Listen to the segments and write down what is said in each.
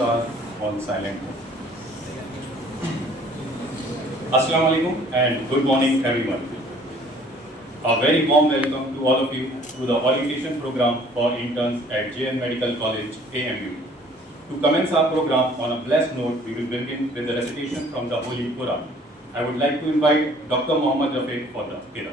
phones are on silent mode. Assalamu alaikum and good morning everyone. A very warm welcome to all of you to the orientation program for interns at JN Medical College, AMU. To commence our program on a blessed note, we will begin with the recitation from the Holy Quran. I would like to invite Dr. Muhammad Rafiq for the qira.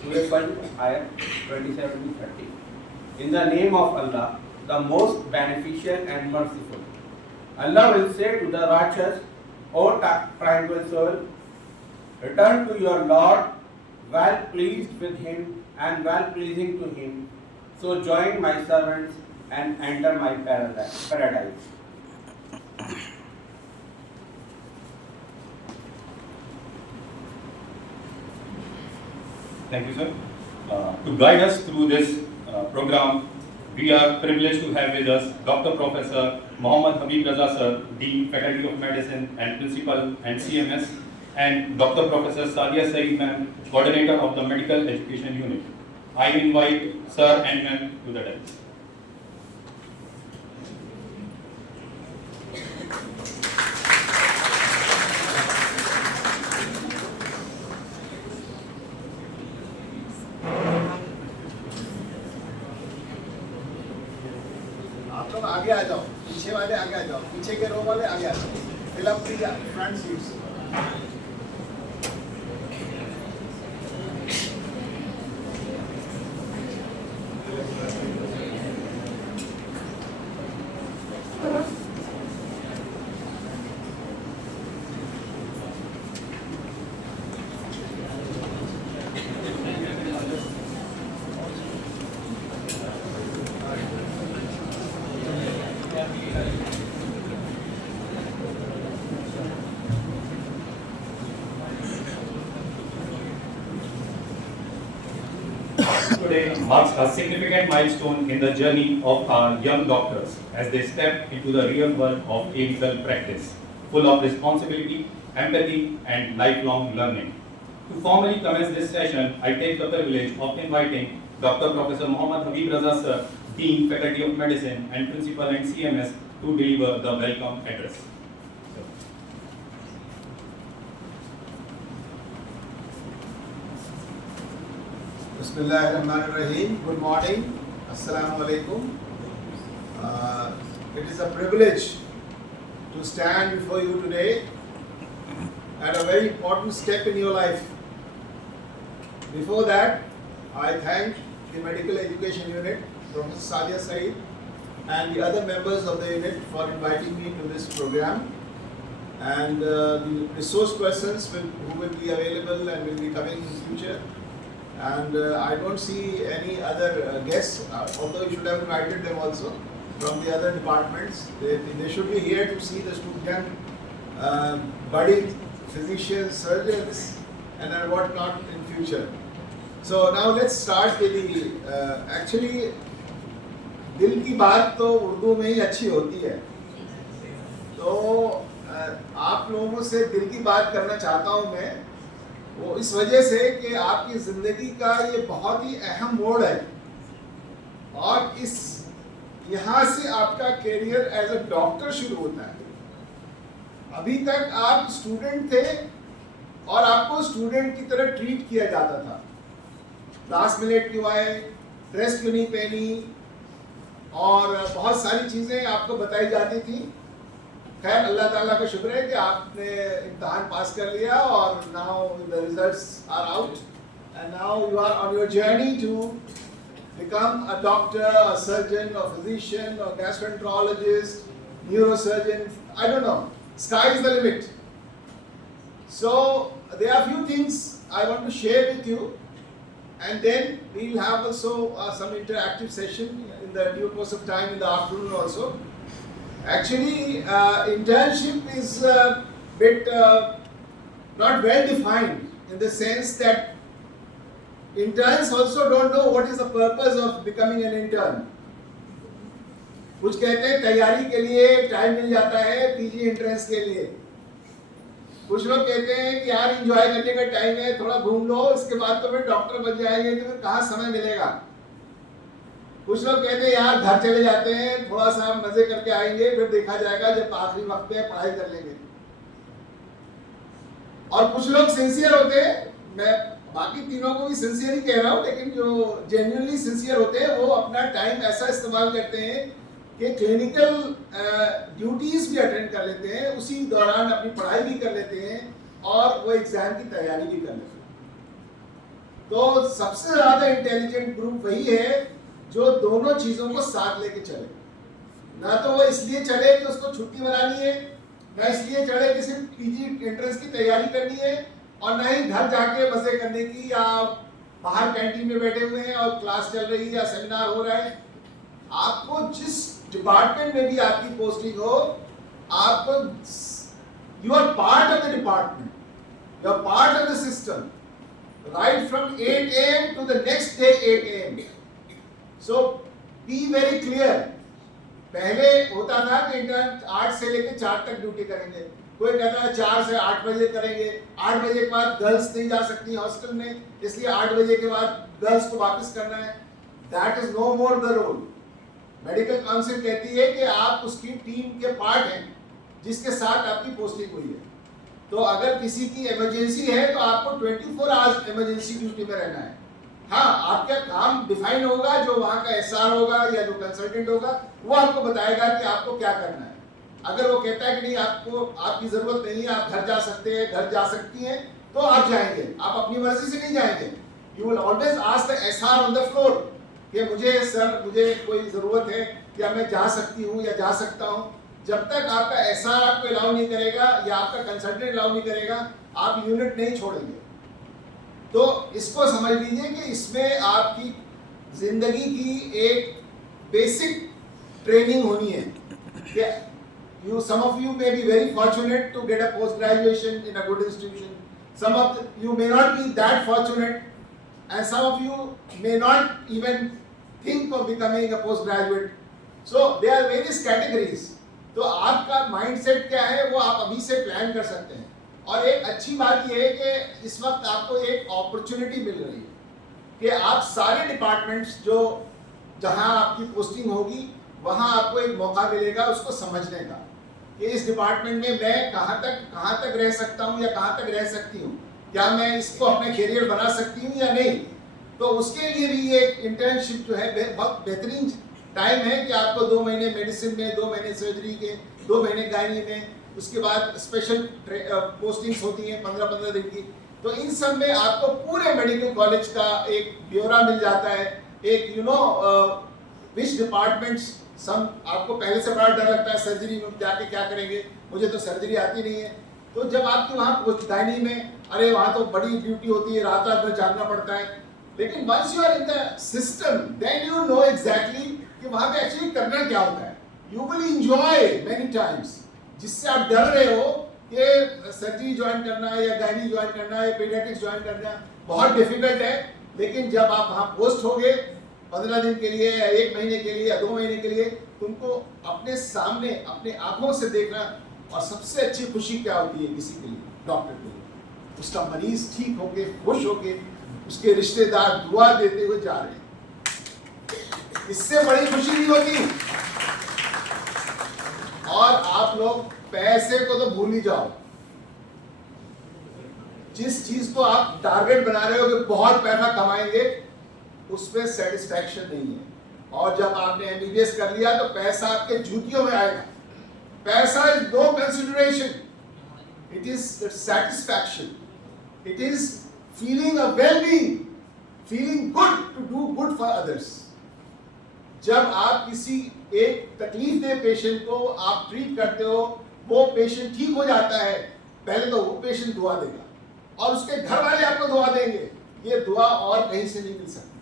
Surah Fajr, ayat 27 to 30. In the name of Allah, the most beneficent and merciful. Allah will say to the righteous, O tranquil soul, return to your Lord, well pleased with Him and well pleasing to Him. So join my servants and enter my paradise. Thank you, sir. To guide us through this program, we are privileged to have with us Dr. Professor Mohammad Habib Raza sir, Dean, Faculty of Medicine and Principal and CMS, and Dr. Professor Sadia Saeed ma'am, Coordinator of the Medical Education Unit. I invite sir and ma'am to the dais. आप लोग आगे आ जाओ, पीछे वाले आगे आ जाओ, पीछे के रो वाले आगे आ जाओ, fill up the front seats. Today marks a significant milestone in the journey of our young doctors as they step into the real world of clinical practice, full of responsibility, empathy, and lifelong learning. To formally commence this session, I take the privilege of inviting Dr. Professor Mohammad Habib Raza sir, Dean, Faculty of Medicine and Principal and CMS, to deliver the welcome address. Bismillahirrahmanirrahim. Good morning. Assalamu alaikum. It is a privilege to stand before you today at a very important step in your life. Before that, I thank the Medical Education Unit, Professor Sadia Saeed, and the other members of the unit for inviting me to this program. And the resource persons who will be available and will be coming in future. And I don't see any other guests, although you should have invited them also from the other departments. They should be here to see the student, budding physicians, surgeons, and whatnot in future. So now let's start with the actually दिल की बात तो उर्दू में ही अच्छी होती है. तो आप लोगों से दिल की बात करना चाहता हूँ मैं, वो इस वजह से कि आपकी ज़िंदगी का ये बहुत ही अहम मोड़ है और इस यहाँ से आपका करियर एज अ डॉक्टर शुरू होता है. अभी तक आप स्टूडेंट थे और आपको स्टूडेंट की तरह ट्रीट किया जाता था। लास्ट मिनट क्यों आए, ड्रेस क्यों नहीं पहनी, और बहुत सारी चीज़ें आपको बताई जाती थी। खैर अल्लाह ताला का शुक्र है कि आपने इम्तहान पास कर लिया और now the results are out and now you are on your journey to become a doctor, a surgeon, a physician, a gastroenterologist, neurosurgeon, I don't know. Sky is the limit. So there are few things I want to share with you, and then we will have also some interactive session in the due course of time in the afternoon also. Actually, internship is a bit not well defined in the sense that interns also don't know what is the purpose of becoming an intern. कुछ कहते हैं तैयारी के लिए time मिल जाता है PG entrance के लिए, कुछ लोग कहते हैं कि यार एंजॉय करने का टाइम है, थोड़ा घूम लो, इसके बाद तो फिर डॉक्टर बन जाएंगे तो फिर कहाँ समय मिलेगा। कुछ लोग कहते हैं यार घर चले जाते हैं, थोड़ा सा मजे करके आएंगे, फिर देखा जाएगा जब आखिरी वक्त पे पढ़ाई कर लेंगे। और कुछ लोग सिंसियर होते हैं, मैं बाकी तीनों को भी सिंसियर ही कह रहा हूँ, लेकिन जो जेन्युइनली सिंसियर होते हैं वो अपना टाइम ऐसा इस्तेमाल करते हैं कि क्लिनिकल ड्यूटीज भी अटेंड कर लेते हैं, उसी दौरान अपनी पढ़ाई भी कर लेते हैं और वो एग्जाम की तैयारी भी कर लेते हैं। तो सबसे ज़्यादा इंटेलिजेंट ग्रुप वही है जो दोनों चीज़ों को साथ लेके चले। ना तो वो इसलिए चले कि उसको छुट्टी मनानी है, ना इसलिए चले कि सिर्फ पीजी एंट्रेंस की तैयारी करनी है, और ना ही घर जाके मजे करने की, या बाहर कैंटीन में बैठे हुए हैं और क्लास चल रही है या सेमिनार हो रहा है। आपको जिस डिपार्टमेंट में भी आपकी पोस्टिंग हो, आपको you are part of the department, you are part of the system, right from 8 AM to the next day 8 AM। So be very clear. पहले होता था कि इंटर्न 8 से लेकर 4 तक ड्यूटी करेंगे, कोई कहता है 4 से 8 बजे करेंगे, 8 बजे के बाद गर्ल्स नहीं जा सकती हॉस्टल में, इसलिए 8 बजे के बाद गर्ल्स को वापस करना है। That is no more the role. Medical council कहती है कि आप उसकी टीम के पार्ट हैं जिसके साथ आपकी पोस्टिंग हुई है। तो अगर किसी की इमरजेंसी है तो आपको 24 आवर्स इमरजेंसी ड्यूटी में रहना है। हाँ, आपका काम डिफाइन होगा, जो वहाँ का SR होगा या जो कंसल्टेंट होगा वो आपको बताएगा कि आपको क्या करना है। अगर वो कहता है कि नहीं आपको आपकी जरूरत नहीं है, आप घर जा सकते हैं, घर जा सकती हैं, तो आप जाएंगे, आप अपनी मर्जी से नहीं जाएंगे। You will always ask the SR on the floor कि मुझे सर मुझे कोई ज़रूरत है, या मैं जा सकती हूँ या जा सकता हूँ। जब तक आपका SR आपको अलाउ नहीं करेगा या आपका कंसल्टेंट अलाउ नहीं करेगा, आप यूनिट नहीं छोड़ेंगे। तो इसको समझ लीजिए कि इसमें आपकी जिंदगी की एक बेसिक ट्रेनिंग होनी है कि some of you may be very fortunate to get a post graduation in a good institution, some of you may not be that fortunate, and some of you may not even think of becoming a postgraduate. So there are various categories. तो आपका mindset क्या है वो आप अभी से plan कर सकते हैं। और एक अच्छी बात यह है कि इस वक्त आपको एक अपॉर्चुनिटी मिल रही है कि आप सारे डिपार्टमेंट्स जो जहां आपकी पोस्टिंग होगी वहां आपको एक मौका मिलेगा उसको समझने का कि इस डिपार्टमेंट में मैं कहाँ तक रह सकता हूँ या कहाँ तक रह सकती हूँ, क्या मैं इसको अपने करियर बना सकती हूँ या नहीं। तो उसके लिए भी ये इंटर्नशिप जो है बहुत बेहतरीन टाइम है कि आपको 2 महीने मेडिसिन में, 2 महीने सर्जरी के, 2 महीने गायनी में, उसके बाद स्पेशल पोस्टिंग्स होती हैं 15-15 दिन की। तो इन सब में आपको पूरे मेडिकल कॉलेज का एक ब्यौरा मिल जाता है, एक विच डिपार्टमेंट्स सम आपको पहले से बड़ा डर लगता है सर्जरी में जाके क्या करेंगे, मुझे तो सर्जरी आती नहीं है। तो जब आपकी वहाँ गायनी में, अरे वहाँ तो बड़ी ड्यूटी होती है, रात भर जागना पड़ता है, लेकिन once you are in the system then you know exactly कि वहाँ पे एक्चुअली करना क्या होता है। You will enjoy many times. जिससे आप डर रहे हो कि सर्जरी ज्वाइन करना है या गायनी ज्वाइन करना है या पीडियाट्रिक्स ज्वाइन करना बहुत डिफिकल्ट है, लेकिन जब आप वहाँ पोस्ट होगे 15 दिन के लिए या 1 महीने के लिए या 2 महीने के लिए, तुमको अपने सामने अपने आंखों से देखना। और सबसे अच्छी खुशी क्या होती है किसी के लिए, डॉक्टर के लिए, उसका मरीज ठीक होके खुश होके उसके रिश्तेदार दुआ देते हुए जा रहे हैं, इससे बड़ी खुशी नहीं होती। और आप लोग पैसे को तो भूल ही जाओ, जिस चीज को आप टारगेट बना रहे हो कि बहुत पैसा कमाएंगे, उसमें सेटिस्फैक्शन नहीं है। और जब आपने एमबीबीएस कर लिया तो पैसा आपके जूतियों में आएगा। पैसा is no consideration, it is satisfaction, it is feeling a well-being, feeling good to do good for others. जब आप किसी एक तकलीफ दे पेशेंट को आप ट्रीट करते हो, वो पेशेंट ठीक हो जाता है, पहले तो वो पेशेंट दुआ देगा और उसके घर वाले आपको दुआ देंगे। ये दुआ और कहीं से नहीं मिल सकती।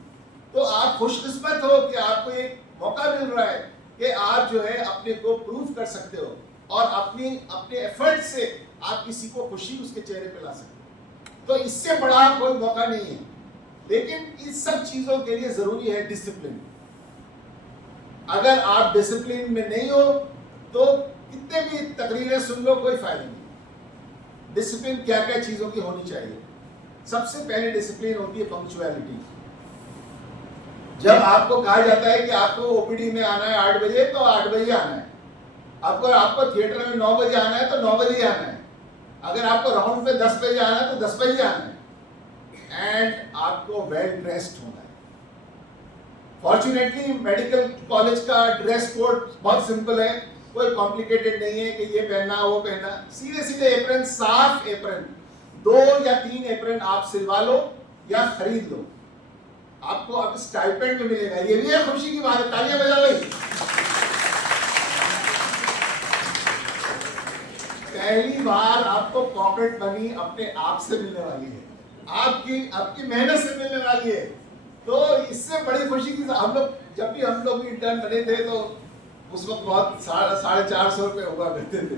तो आप खुशकिस्मत हो कि आपको एक मौका मिल रहा है कि आप जो है अपने को प्रूव कर सकते हो और अपने एफर्ट से आप किसी को खुशी उसके चेहरे पे ला सकते हो। तो इससे बड़ा कोई मौका नहीं है। लेकिन इस सब चीजों के लिए जरूरी है डिसिप्लिन। अगर आप डिसिप्लिन में नहीं हो तो कितने भी तकरीरें सुन लो, कोई फायदा नहीं। डिसिप्लिन क्या क्या चीजों की होनी चाहिए? सबसे पहले डिसिप्लिन होती है पंक्चुअलिटी। जब आपको कहा जाता है कि आपको ओपीडी में आना है 8 बजे, तो 8 बजे आना है। आपको थिएटर में 9 बजे आना है तो 9 बजे आना है। अगर आपको राउंड पे 10 बजे आना है तो 10 बजे आना है। एंड आपको वेल ड्रेस्ड होना है। फॉर्चुनेटली मेडिकल कॉलेज का ड्रेस कोड बहुत सिंपल है, कोई कॉम्प्लिकेटेड नहीं है कि ये पहनना वो पहनना। सीधे सीधे एप्रन, साफ एप्रन, 2 या 3 एप्रन आप सिलवा लो या खरीद लो, आपको अब स्टाइपेंड में मिलेगा। ये भी है खुशी की बात है, तालियां बजाओ भाई। पहली बार आपको पॉकेट मनी अपने आप से मिलने वाली है, आपकी मेहनत से मिलने वाली है। तो इससे बड़ी खुशी की जब भी हम लोग इंटर्न बने थे तो उस वक्त बहुत 450 रुपए हुआ करते थे।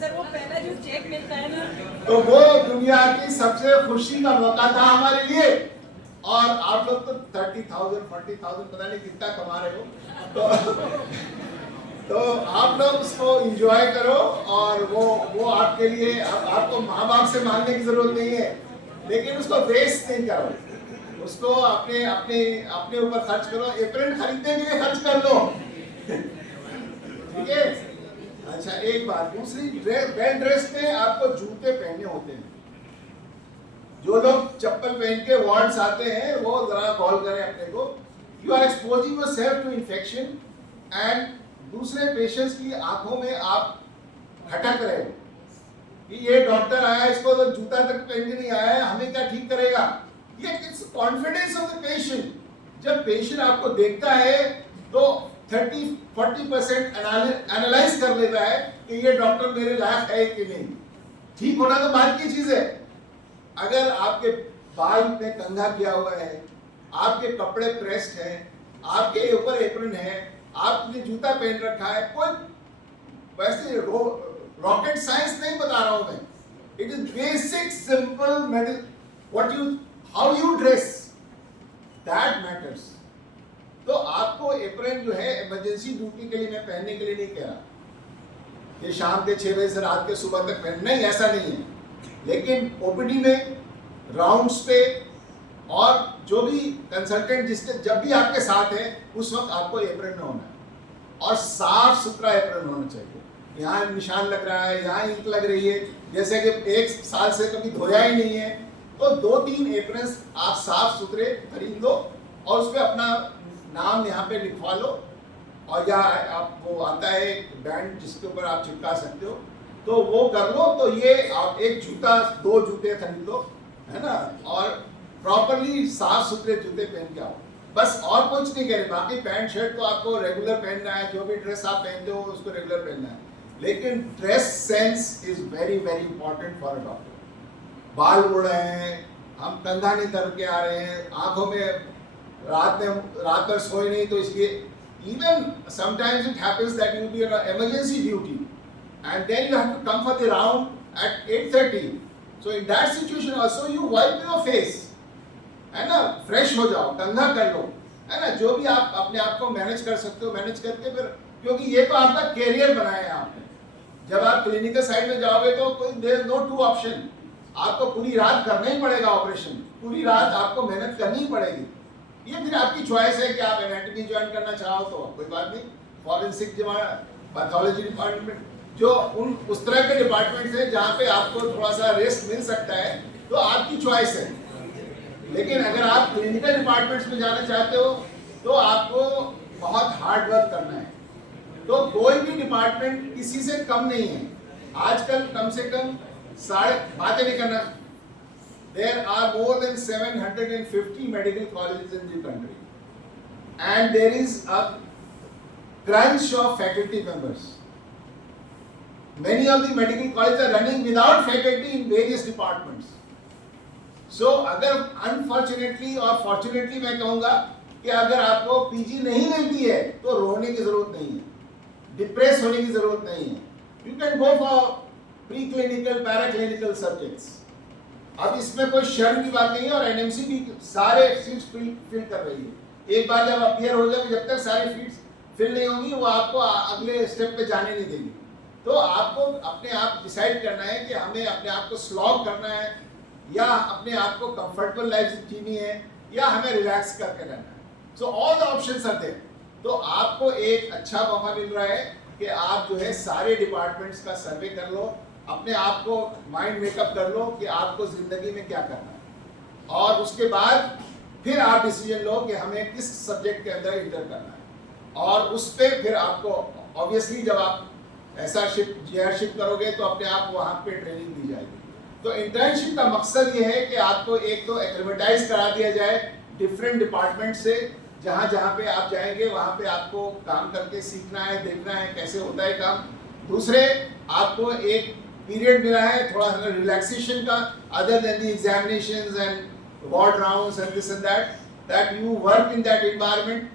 सर वो पहला जो चेक मिलता है ना, तो वो दुनिया की सबसे खुशी का मौका था हमारे लिए। और आप लोग तो 30,000 40,000 पता नहीं कितना कमा रहे हो, तो आप लोग उसको एंजॉय करो। और वो आपके लिए आपको माँ बाप से मांगने की जरूरत नहीं है, लेकिन उसको वेस्ट नहीं करो, उसको अपने ऊपर खर्च करो। एप्रन खरीदने के लिए खर्च कर लो, ठीक है। अच्छा, एक बात दूसरी, वेल ड्रेस में आपको जूते पहनने होते हैं। जो लोग चप्पल पहन के वार्ड्स आते हैं वो जरा कॉल करें अपने को। You are exposing yourself to infection and दूसरे पेशेंट्स की आंखों में आप खटक रहे हो कि ये डॉक्टर आया, इसको तो जूता तक पहन के नहीं आया है, हमें क्या ठीक करेगा। ये कॉन्फिडेंस ऑफ द पेशेंट। जब पेशेंट आपको देखता है तो 30-40% एनालाइज कर लेता है कि ये डॉक्टर मेरे लायक है कि नहीं। ठीक होना तो बात की चीज है। अगर आपके बाल में कंघा किया हुआ है, आपके कपड़े प्रेस्ड हैं, आपके ऊपर एप्रन है, आपने जूता पहन रखा है, कोई वैसे रॉकेट साइंस नहीं बता रहा हूं मैं। It is basic simple how you dress, that matters. तो आपको एप्रन जो है इमरजेंसी ड्यूटी के लिए मैं पहनने के लिए नहीं कह रहा, ये शाम के 6 बजे से रात के सुबह तक पहन, नहीं, ऐसा नहीं है। लेकिन ओपीडी में, राउंड्स पे और जो भी कंसल्टेंट जिसके जब भी आपके साथ है उस वक्त आपको एप्रन में होना है और साफ सुथरा एप्रन होना चाहिए। यहाँ निशान लग रहा है, यहाँ इंक लग रही है, जैसे कि 1 साल से कभी धोया ही नहीं है, तो 2-3 एप्रन आप साफ सुथरे खरीद लो और उस पर अपना नाम यहाँ पे लिखवा लो। और या आपको आता है एक बैंड जिसके ऊपर आप चिपका सकते हो, तो वो कर लो। तो ये आप एक जूता 2 जूते खरीद लो, है ना, और प्रॉपरली साफ सुथरे जूते पहन के आओ, बस। और कुछ नहीं कह रहे। बाकी पैंट शर्ट तो आपको रेगुलर पहनना है, जो भी ड्रेस आप पहनते हो उसको रेगुलर पहनना है, लेकिन dress sense is very very important for a doctor. बाल उड़ रहे हैं, हम कंधा नहीं करके आ रहे हैं, आंखों में रात भर सोए नहीं, तो इसलिए even sometimes it happens that you will be on an emergency duty and then you have to come for the round at 8:30. So in that situation also you wipe your face, है ना, fresh हो जाओ, कंघा कर लो, है ना, जो भी आप अपने आप को मैनेज कर सकते हो मैनेज करके फिर, क्योंकि ये तो आपका कैरियर बनाया है आपने। जब आप क्लिनिकल साइड में जाओगे तो कोई there is no two option, आपको पूरी रात करना ही पड़ेगा ऑपरेशन, पूरी रात आपको मेहनत करनी ही पड़ेगी। ये फिर आपकी चॉइस है कि आप एनाटॉमी ज्वाइन करना चाहो तो कोई बात नहीं, फॉरेंसिक पैथोलॉजी डिपार्टमेंट जो उस तरह के डिपार्टमेंट्स हैं जहाँ पे आपको थोड़ा सा रेस्ट मिल सकता है, तो आपकी चॉइस है। लेकिन अगर आप क्लिनिकल डिपार्टमेंट्स में जाना चाहते हो तो आपको बहुत हार्ड वर्क करना है। तो कोई भी डिपार्टमेंट किसी से कम नहीं है। आजकल कम से कम बातें नहीं करना, there are more than 750 medical colleges in the country and there is a crunch of faculty members. Many of the medical colleges are running without faculty in various departments. So अगर unfortunately और fortunately मैं कहूँगा कि अगर आपको PG नहीं मिलती है तो रोने की जरूरत नहीं है, डिप्रेस होने की जरूरत नहीं है। You can go for pre-clinical, paraclinical subjects. अब इसमें कोई शर्म की बात नहीं है और एनएमसी भी सारे सीट्स फिल कर रही है। एक बार जब अपीयर हो जाए, जब तक सारी सीट्स फिल नहीं होंगी वो आपको अगले स्टेप पे जाने नहीं देगी। तो आपको अपने आप डिसाइड करना है कि हमें अपने आप को स्लॉग करना है या अपने आप को कंफर्टेबल लाइफ जीनी है या हमें रिलैक्स करके रहना है। So all the options are there. तो आपको एक अच्छा मौका मिल रहा है कि आप जो है सारे डिपार्टमेंट्स का सर्वे कर लो, अपने आप को माइंड मेकअप कर लो कि आपको जिंदगी में क्या करना है और उसके बाद फिर आप डिसीजन लो कि हमें किस सब्जेक्ट के अंदर इंटर करना है। और उस पर फिर आपको ऑब्वियसली जब आप ऐसा जीआरशिप करोगे तो अपने आप वहाँ पे ट्रेनिंग दी जाएगी। तो इंटर्नशिप का मकसद ये है कि आपको एक तो एक्लेमेटाइज करा दिया जाए डिफरेंट डिपार्टमेंट से, जहाँ जहाँ पे आप जाएंगे वहाँ पे आपको काम करके सीखना है, देखना है कैसे होता है काम। दूसरे आपको एक पीरियड मिला है थोड़ा सा रिलैक्सेशन का, other than the examinations and ward rounds and this and that you work in that environment.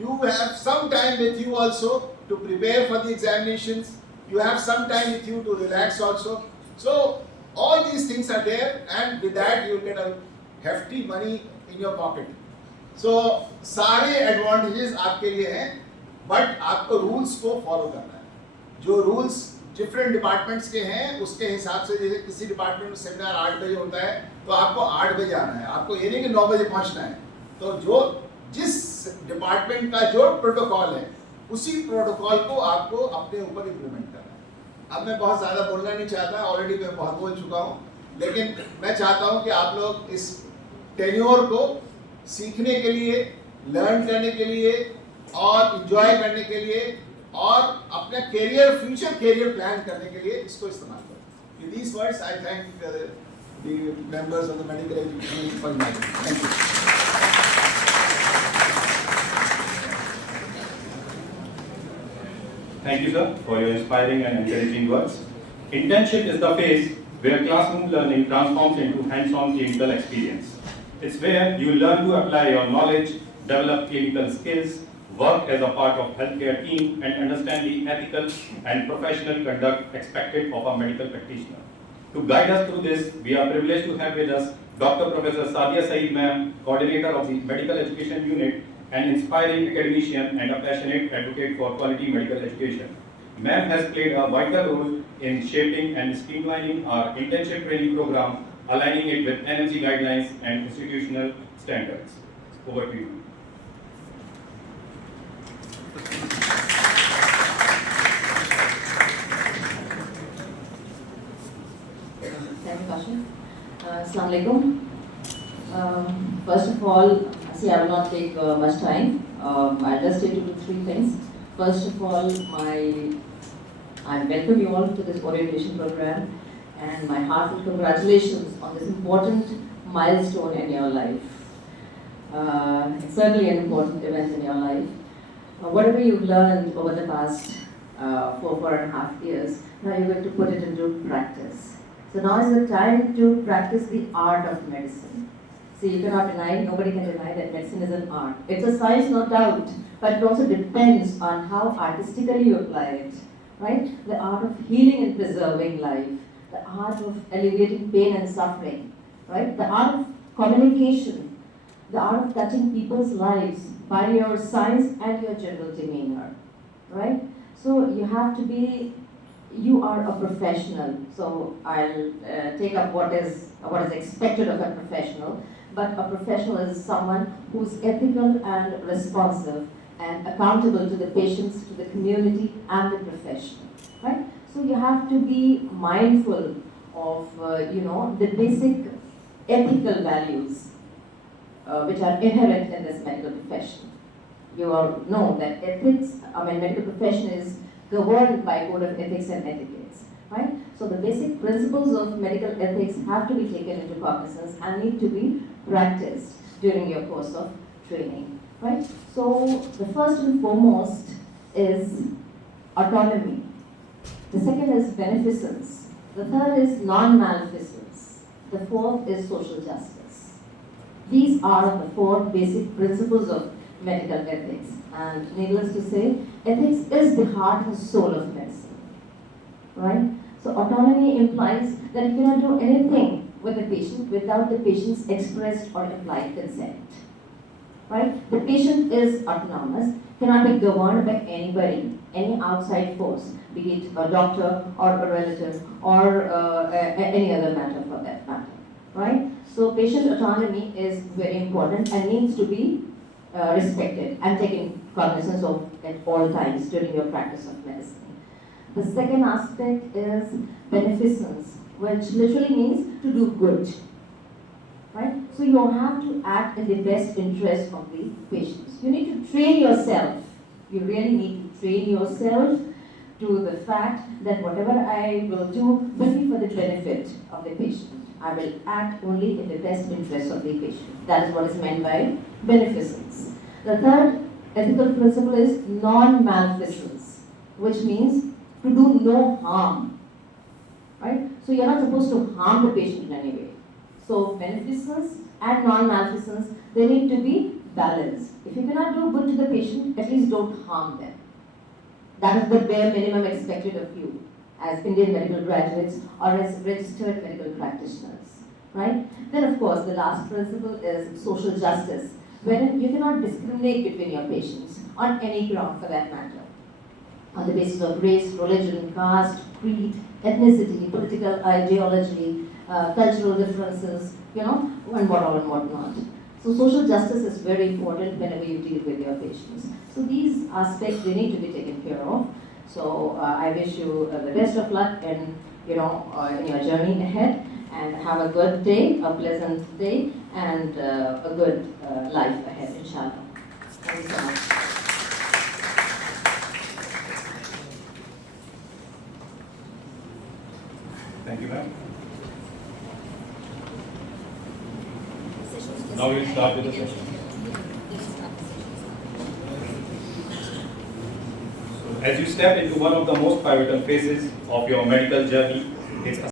You have some time with you also to prepare for the examinations. You have some time with you to relax also. So all these things are there, and with that you get a hefty money in your pocket. So सारे advantages आपके लिए हैं, but आपको rules को follow करना है। जो rules different departments के हैं उसके हिसाब से, जैसे किसी डिपार्टमेंट में सेमिनार 8 बजे होता है तो आपको 8 बजे आना है, आपको ये नहीं कि 9 बजे पहुंचना है। तो जो जिस डिपार्टमेंट का जो प्रोटोकॉल है उसी प्रोटोकॉल को आपको अपने ऊपर इम्प्लीमेंट करना है। अब मैं बहुत ज़्यादा बोलना नहीं चाहता, ऑलरेडी मैं बहुत बोल चुका हूँ, लेकिन मैं चाहता हूँ कि आप लोग इस टेन्योर को सीखने के लिए, लर्न करने के लिए और इंजॉय करने के लिए और अपना कैरियर, फ्यूचर कैरियर प्लान करने के लिए इसको इस्तेमाल करें। With these words, I thank the members of the medical education for inviting me. Thank you. Thank you, sir, for your inspiring and encouraging words. Internship is the phase where classroom learning transforms into hands-on clinical experience. It's where you learn to apply your knowledge, develop clinical skills, work as a part of healthcare team, and understand the ethical and professional conduct expected of a medical practitioner. To guide us through this, we are privileged to have with us Dr. Professor Sadia Saeed Ma'am, Coordinator of the Medical Education Unit, an inspiring academician and a passionate advocate for quality medical education. Ma'am has played a vital role in shaping and streamlining our internship training program, aligning it with NMC guidelines and institutional standards. Over to you. Thank you, Kaushik. Assalamu alaikum. First of all, see, I will not take much time. I'll just take you to 3 things. First of all, I welcome you all to this orientation program and my heartfelt congratulations on this important milestone in your life. It's certainly an important event in your life. Whatever you've learned over the past 4.5 years, now you're going to put it into practice. So now is the time to practice the art of medicine. See, you cannot deny, nobody can deny that medicine is an art. It's a science, no doubt, but it also depends on how artistically you apply it, right? The art of healing and preserving life, the art of alleviating pain and suffering, right? The art of communication, the art of touching people's lives by your science and your general demeanor, right? So you have to be, you are a professional, so I'll take up what is expected of a professional. But a professional is someone who's ethical and responsive and accountable to the patients, to the community and the profession, right? So you have to be mindful of, the basic ethical values which are inherent in this medical profession. You all know that medical profession is governed by code of ethics and etiquettes, right? So the basic principles of medical ethics have to be taken into cognizance and need to be practiced during your course of training, right? So the first and foremost is autonomy. The second is beneficence. The third is non-maleficence. The fourth is social justice. These are the four basic principles of medical ethics. And needless to say, ethics is the heart and soul of medicine, right? So autonomy implies that you cannot do anything with the patient without the patient's expressed or implied consent, right? The patient is autonomous, cannot be governed by anybody, any outside force, be it a doctor or a relative or any other matter for that matter, right? So patient autonomy is very important and needs to be respected and taken cognizance of at all times during your practice of medicine. The second aspect is beneficence, which literally means to do good, right? So you have to act in the best interest of the patients. You need to train yourself. You really need to train yourself to the fact that whatever I will do will be for the benefit of the patient. I will act only in the best interest of the patient. That is what is meant by beneficence. The third ethical principle is non-maleficence, which means to do no harm, right? So you're not supposed to harm the patient in any way. So beneficence and non-maleficence, they need to be balanced. If you cannot do good to the patient, at least don't harm them. That is the bare minimum expected of you as Indian medical graduates or as registered medical practitioners, right? Then of course the last principle is social justice, wherein you cannot discriminate between your patients on any ground for that matter, on the basis of race, religion, caste, creed, ethnicity, political ideology, cultural differences, and what all and what not. So social justice is very important whenever you deal with your patients. So these aspects, they need to be taken care of. So I wish you the best of luck in your journey ahead, and have a good day, a pleasant day, and a good life ahead, inshallah. Thank you so much. Thank you, ma'am. Now we'll start with the session. As you step into one of the most pivotal phases of your medical journey, it's